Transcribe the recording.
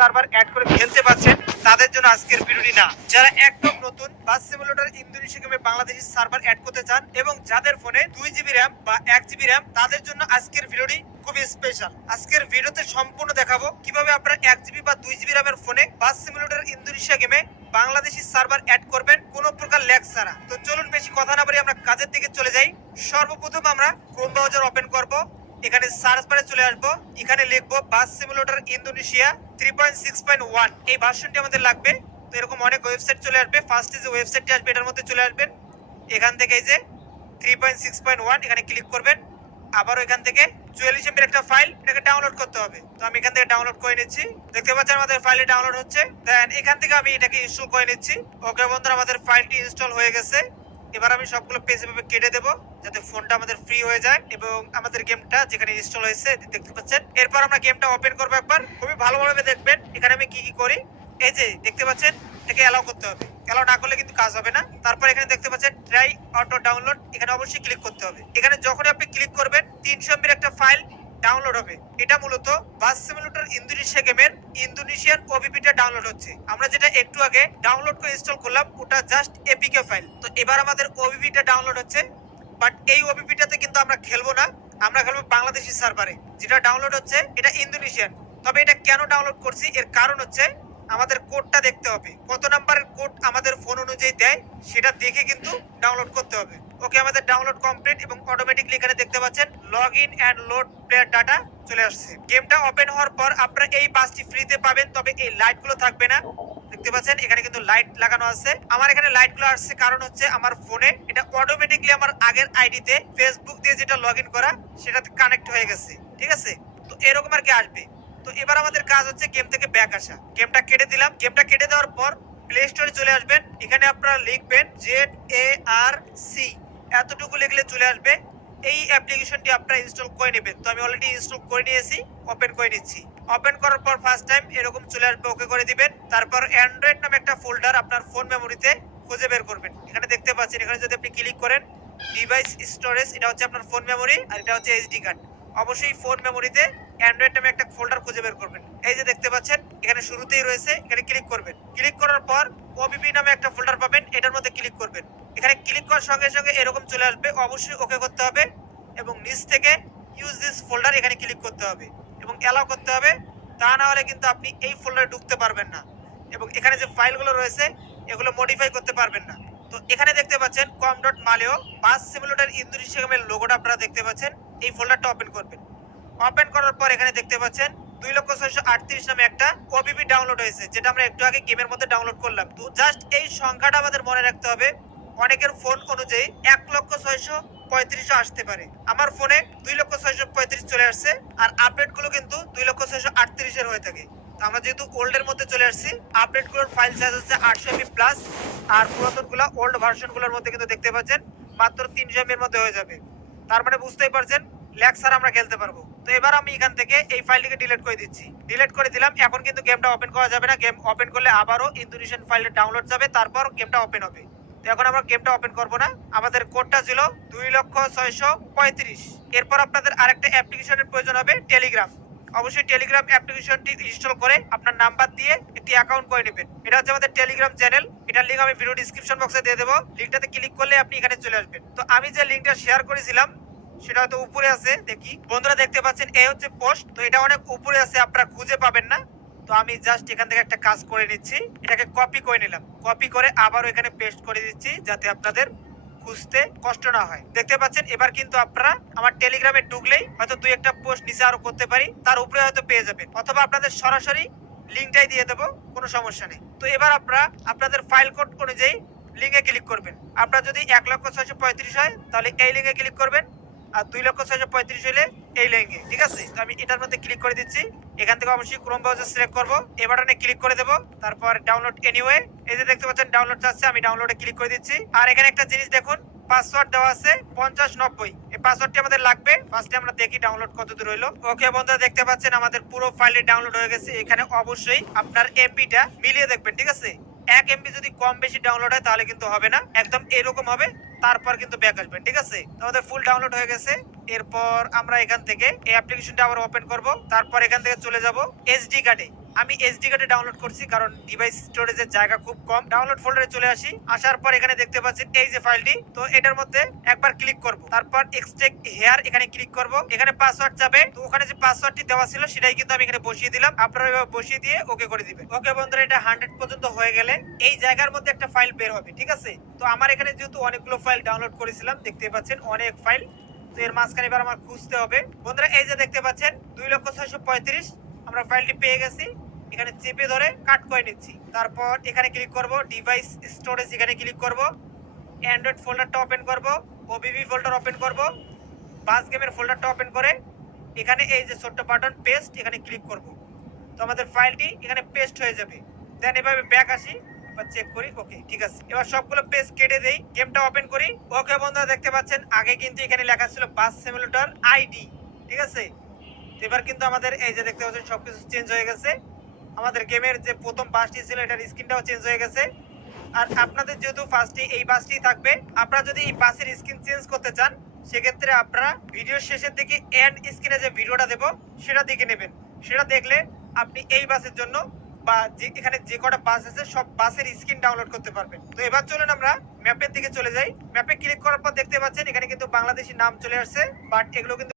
Server add করে খেলতে পারছেন তাদের জন্য আজকের ভিডিওটি না। যারা একদম নতুন বাস সিমুলেটর ইন্দোনেশিয়া গেমে বাংলাদেশি সার্ভার অ্যাড করতে চান এবং যাদের ফোনে 2 জিবি র্যাম বা 1 জিবি র্যাম তাদের জন্য আজকের ভিডিওটি খুবই স্পেশাল। আজকের ভিডিওতে সম্পূর্ণ দেখাবো কিভাবে আপনারা 1 জিবি বা 2 জিবি র্যামের ফোনে বাস সিমুলেটর ইন্দোনেশিয়া গেমে বাংলাদেশি সার্ভার অ্যাড করবেন কোনো প্রকার ল্যাগ ছাড়া। তো চলুন বেশি কথা না বলে আমরা কাজের দিকে চলে যাই। সর্বপ্রথম আমরা ক্রোম ব্রাউজার ওপেন করব। এখানে সার্চ বারে চলে আসবো, এখানে লিখবো বাস সিমুলেটর ইন্দোনেশিয়া 3.6.1 এই ভার্সনটি আমাদের লাগবে। তো এরকম অনেক ওয়েবসাইট চলে আসবে। ফার্স্টে যে ওয়েবসাইটটি আসবে এটার মধ্যে চলে আসবেন। এখান থেকে এই যে 3.6.1 এখানে ক্লিক করবেন। আবারও এখান থেকে 44 MB একটা ফাইল, এটাকে ডাউনলোড করতে হবে। তো আমি এখান থেকে ডাউনলোড করে নিচ্ছি। দেখতে পাচ্ছেন আমাদের ফাইলটি ডাউনলোড হচ্ছে। দেন এখান থেকে আমি এটাকে ইনস্টল করে নিচ্ছি। ওকে বন্ধুরা, আমাদের ফাইলটি ইনস্টল হয়ে গেছে। এবার আমি সবগুলো পেজ এভাবে কেটে দেবো যাতে ফোনটা আমাদের ফ্রি হয়ে যায় এবং আমাদের গেমটা যেখানে ইনস্টল হয়েছে দেখতে পাচ্ছেন। এরপর আমরা গেমটা ওপেন করবো। একবার খুবই ভালোভাবে দেখবেন এখানে আমি কি কি করি। এই যে দেখতে পাচ্ছেন, এটাকে অ্যালাউ করতে হবে। অ্যালাউ না করলে কিন্তু কাজ হবে না। তারপর এখানে দেখতে পাচ্ছেন ট্রাই অটো ডাউনলোড, এখানে অবশ্যই ক্লিক করতে হবে। এখানে যখনই আপনি ক্লিক করবেন 300 MB একটা ফাইল ডাউনলোড হবে। এটা মূলত বাস সিমুলেটর ইন্দোনেশিয়া গেমের ইন্দোনেশিয়ান ওবিপিটা ডাউনলোড হচ্ছে। আমরা যেটা একটু আগে ডাউনলোড করে ইনস্টল করলাম ওটা জাস্ট এপিকে ফাইল। তো এবার আমাদের ওবিপিটা ডাউনলোড হচ্ছে, বাট এই ওবিপিটাতে কিন্তু আমরা খেলবো না, আমরা খেলবো বাংলাদেশি সার্ভারে। যেটা ডাউনলোড হচ্ছে এটা ইন্দোনেশিয়ান। তবে এটা কেন ডাউনলোড করছি এর কারণ হচ্ছে আমাদের কোডটা দেখতে হবে, কত নাম্বারের কোড আমাদের ফোন অনুযায়ী দেয় সেটা দেখে কিন্তু ডাউনলোড করতে হবে। ওকে, আমাদের ডাউনলোড কমপ্লিট এবং অটোমেটিকলি এখানে দেখতে পাচ্ছেন log in and load player data চলে আসছে। গেমটা ওপেন হওয়ার পর আপনারা এই পাসটি ফ্রিতে পাবেন, তবে এই লাইটগুলো থাকবে না। দেখতে পাচ্ছেন এখানে কিন্তু লাইট লাগানো আছে। আমার এখানে লাইটগুলো আসছে কারণ হচ্ছে আমার ফোনে এটা অটোমেটিকলি আমার আগের আইডিতে ফেসবুক দিয়ে যেটা লগ ইন করা সেটাতে কানেক্ট হয়ে গেছে। ঠিক আছে, তো এরকম আর কি আসবে। তো এবার আমাদের কাজ হচ্ছে গেম থেকে ব্যাক আসা। গেমটা কেটে দিলাম। গেমটা কেটে দেওয়ার পর প্লে স্টোরে চলে আসবেন। এখানে আপনারা লিখবেন ZARC, এতটুকু লিখলে চলে আসবে। এই অ্যাপ্লিকেশনটি আপনারা ইনস্টল করে নেবেন। তো আমি অলরেডি ইনস্টল করে নিয়েছি, ওপেন করে নিচ্ছি। ওপেন করার পর ফার্স্ট টাইম এরকম চলে আসবে, ওকে করে দিবেন। তারপর অ্যান্ড্রয়েড নামে একটা ফোল্ডার আপনার ফোন মেমোরিতে খুঁজে বের করবেন। এখানে দেখতে পাচ্ছেন, এখানে যদি আপনি ক্লিক করেন ডিভাইস স্টোরেজ, এটা হচ্ছে আপনার ফোন মেমোরি আর এটা হচ্ছে এইচডি কার্ড। অবশ্যই ফোন মেমোরিতে অ্যান্ড্রয়েড নামে একটা ফোল্ডার খুঁজে বের করবেন। এই যে দেখতে পাচ্ছেন এখানে শুরুতেই রয়েছে, এখানে ক্লিক করবেন। ক্লিক করার পর ওবিপি নামে একটা ফোল্ডার পাবেন, এটার মধ্যে ক্লিক করবেন। এখানে ক্লিক করার সঙ্গে সঙ্গে এরকম চলে আসবে, অবশ্যই ওকে করতে হবে এবং নিচ থেকে ইউজ দিস ফোল্ডার এখানে ক্লিক করতে হবে এবং অ্যালাউ করতে হবে। তা না হলে কিন্তু আপনি এই ফোল্ডারে ঢুকতে পারবেন না এবং এখানে যে ফাইলগুলো রয়েছে এগুলো মডিফাই করতে পারবেন না। তো এখানে দেখতে পাচ্ছেন com.maleo বাস সিমুলেটর ইন্দোনেশিয়া গেমের লোগোটা আপনারা দেখতে পাচ্ছেন। এই ফোল্ডারটা ওপেন করবেন। ওপেন করার পর এখানে দেখতে পাচ্ছেন 2,638 নামে একটা ওবিপি ডাউনলোড হয়েছে, যেটা আমরা একটু আগে গেমের মধ্যে ডাউনলোড করলাম। তো জাস্ট এই সংখ্যাটা আমাদের মনে রাখতে হবে। অনেকের ফোন অনুযায়ী 1,635 আসতে পারে। আমার ফোনে 2,635 চলে আসছে আর আপডেট গুলো কিন্তু 2,638 হয়ে থাকে। তো আমরা যেহেতু ওল্ড এর মধ্যে চলে আসছি, আপডেট গুলোর ফাইল সাইজ হচ্ছে 800 MB প্লাস, আর পুরাতন গুলা ওল্ড ভার্সন গুলোর মধ্যে কিন্তু দেখতে পাচ্ছেন মাত্র 300 MB এর মধ্যে হয়ে যাবে। তার মানে বুঝতেই পারছেন ল্যাগ ছাড়া আমরা খেলতে পারবো। তো এবার আমি এখান থেকে এই ফাইলটিকে ডিলিট করে দিচ্ছি। ডিলিট করে দিলাম। এখন কিন্তু গেমটা ওপেন করা যাবে না। গেম ওপেন করলে আবারও ইন্দোনেশিয়ান ফাইলটা ডাউনলোড যাবে, তারপর গেমটা ওপেন হবে। তো এখন আমরা গেমটা ওপেন করব না। আমাদের কোডটা ছিল 2,635। এরপর আপনাদের আরেকটা অ্যাপ্লিকেশনের প্রয়োজন হবে, টেলিগ্রাম। অবশ্যই টেলিগ্রাম অ্যাপ্লিকেশনটি ইনস্টল করে আপনার নাম্বার দিয়ে একটি অ্যাকাউন্ট করে নেবেন। এটা হচ্ছে আমাদের টেলিগ্রাম চ্যানেল। এটার লিংক আমি ভিডিও ডিসক্রিপশন বক্সে দিয়ে দেবো। লিংকটাতে ক্লিক করলে আপনি এখানে চলে আসবেন। তো আমি যে লিংকটা শেয়ার করেছিলাম সেটা হয়তো উপরে আছে, দেখি বন্ধুরা দেখতে পাচ্ছেন এই হচ্ছে পোস্ট। তো এটা অনেক উপরে আছে, আপনারা খুঁজে পাবেন না। তো আমি জাস্ট এখান থেকে একটা কাজ করে নিচ্ছি, এটাকে কপি করে নিলাম। কপি করে আবারও এখানে পেস্ট করে দিচ্ছি যাতে আপনাদের খুঁজতে কষ্ট না হয়। দেখতে পাচ্ছেন এবার কিন্তু আপনারা আমার টেলিগ্রামে ঢুকলেই হয়তো দুই একটা পোস্ট নিচে আরো করতে পারি, তার উপরে হয়তো পেয়ে যাবেন, অথবা আপনাদের সরাসরি লিংকটাই দিয়ে দেবো, কোনো সমস্যা নেই। তো এবার আপনারা আপনাদের ফাইল কোড অনুযায়ী লিঙ্কে ক্লিক করবেন। আপনার যদি 1,635 হয় তাহলে এই লিঙ্কে ক্লিক করবেন, আর 2,635 হলে এই লিঙ্কে। ঠিক আছে, তো আমি এটার মধ্যে ক্লিক করে দিচ্ছি। এখান থেকে অবশ্যই ক্রোম ব্রাউজার সিলেক্ট করব, এই বাটনে ক্লিক করে দেব। তারপর ডাউনলোড এনিওয়ে, এই যে দেখতে পাচ্ছেন ডাউনলোড যাচ্ছে, আমি ডাউনলোডে ক্লিক করে দিচ্ছি। আর এখানে একটা জিনিস দেখুন, পাসওয়ার্ড দেওয়া আছে 5090। এই পাসওয়ার্ডটি আমাদের লাগবে। ফার্স্টে আমরা দেখি ডাউনলোড কত দূর হলো। ওকে বন্ধুরা দেখতে পাচ্ছেন আমাদের পুরো ফাইলটি ডাউনলোড হয়ে গেছে। এখানে অবশ্যই আপনার এমবিটা মিলিয়ে দেখবেন। ঠিক আছে, 1 MB যদি কম বেশি ডাউনলোড হয় তাহলে কিন্তু হবে না, একদম এরকম হবে, তারপর কিন্তু ব্যাক আসবেন। ঠিক আছে, আমাদের ফুল ডাউনলোড হয়ে গেছে। এরপর আমরা এখান থেকে এই অ্যাপ্লিকেশনটা আবার ওপেন করব। তারপর এখান থেকে চলে যাব এসডি কার্ডে। আমি এসডি কার্ডে ডাউনলোড করছি, কারণ ডিভাইস স্টোরেজের জায়গা খুব কম। ডাউনলোড ফোল্ডারে চলে আসি, আসার পর এখানে দেখতে পাচ্ছেন এই যে ফাইলটি, তো এটার মধ্যে একবার ক্লিক করব, তারপর এক্সট্রাক্ট হেয়ার এখানে ক্লিক করব, এখানে পাসওয়ার্ড যাবে, তো ওখানে যে পাসওয়ার্ডটি দেওয়া ছিল সেটাই কিন্তু আমি এখানে বসিয়ে দিলাম। আপনারা এভাবে বসিয়ে দিয়ে ওকে করে দিবেন। ওকে বন্ধুরা, এটা 100 পর্যন্ত হয়ে গেলে এই জায়গার মধ্যে একটা ফাইল বের হবে, ঠিক আছে? তো আমার এখানে যেহেতু অনেকগুলো ফাইল ডাউনলোড করেছিলাম, দেখতে পাচ্ছেন অনেক ফাইল, তো এর মাঝখানে এবার আমার খুঁজতে হবে। বন্ধুরা এই যে দেখতে পাচ্ছেন 2,635,000 আমরা ফাইলটি পেয়ে গেছি। এখানে চেপে ধরে কাট করে নিচ্ছি, তারপর এখানে ক্লিক করব, ডিভাইস স্টোরেজ এখানে ক্লিক করব, অ্যান্ড্রয়েড ফোল্ডারটা ওপেন করব, ওবিবি ফোল্ডার ওপেন করব, বাস গেমের ফোল্ডারটা ওপেন করে এখানে এই যে ছোট্ট বাটন পেস্ট এখানে ক্লিক করব, তো আমাদের ফাইলটি এখানে পেস্ট হয়ে যাবে। দেন এভাবে ব্যাক আসি, এবার চেক করি, ওকে ঠিক আছে। এবার সবগুলো পেজ কেটে দেই, গেমটা ওপেন করি। ওকে বন্ধুরা, দেখতে পাচ্ছেন আগে কিন্তু এখানে লেখা ছিল বাস সিমুলেটর আইডি, ঠিক আছে? এবার কিন্তু আমাদের এই যে দেখতে পাচ্ছেন সবকিছু চেঞ্জ হয়ে গেছে। আমাদের গেমের যে প্রথম বাসটি ছিল এটার স্ক্রিনটাও চেঞ্জ হয়ে গেছে। আর আপনাদের যেহেতু ফার্স্টে এই বাসটি থাকবে, আপনারা যদি এই বাসের স্ক্রিন চেঞ্জ করতে চান সেক্ষেত্রে আপনারা ভিডিওর শেষের দিকে এন্ড স্ক্রিনে যে ভিডিওটা দেবো সেটা দেখে নেবেন। সেটা দেখলে আপনি এই বাসের জন্য বা যে এখানে যে কটা বাস আছে সব বাসের স্ক্রিন ডাউনলোড করতে পারবেন। তো এবার চলুন আমরা ম্যাপের দিকে চলে যাই। ম্যাপে ক্লিক করার পর দেখতে পাচ্ছেন এখানে কিন্তু বাংলাদেশি নাম চলে আসছে, বাট এগুলো কিন্তু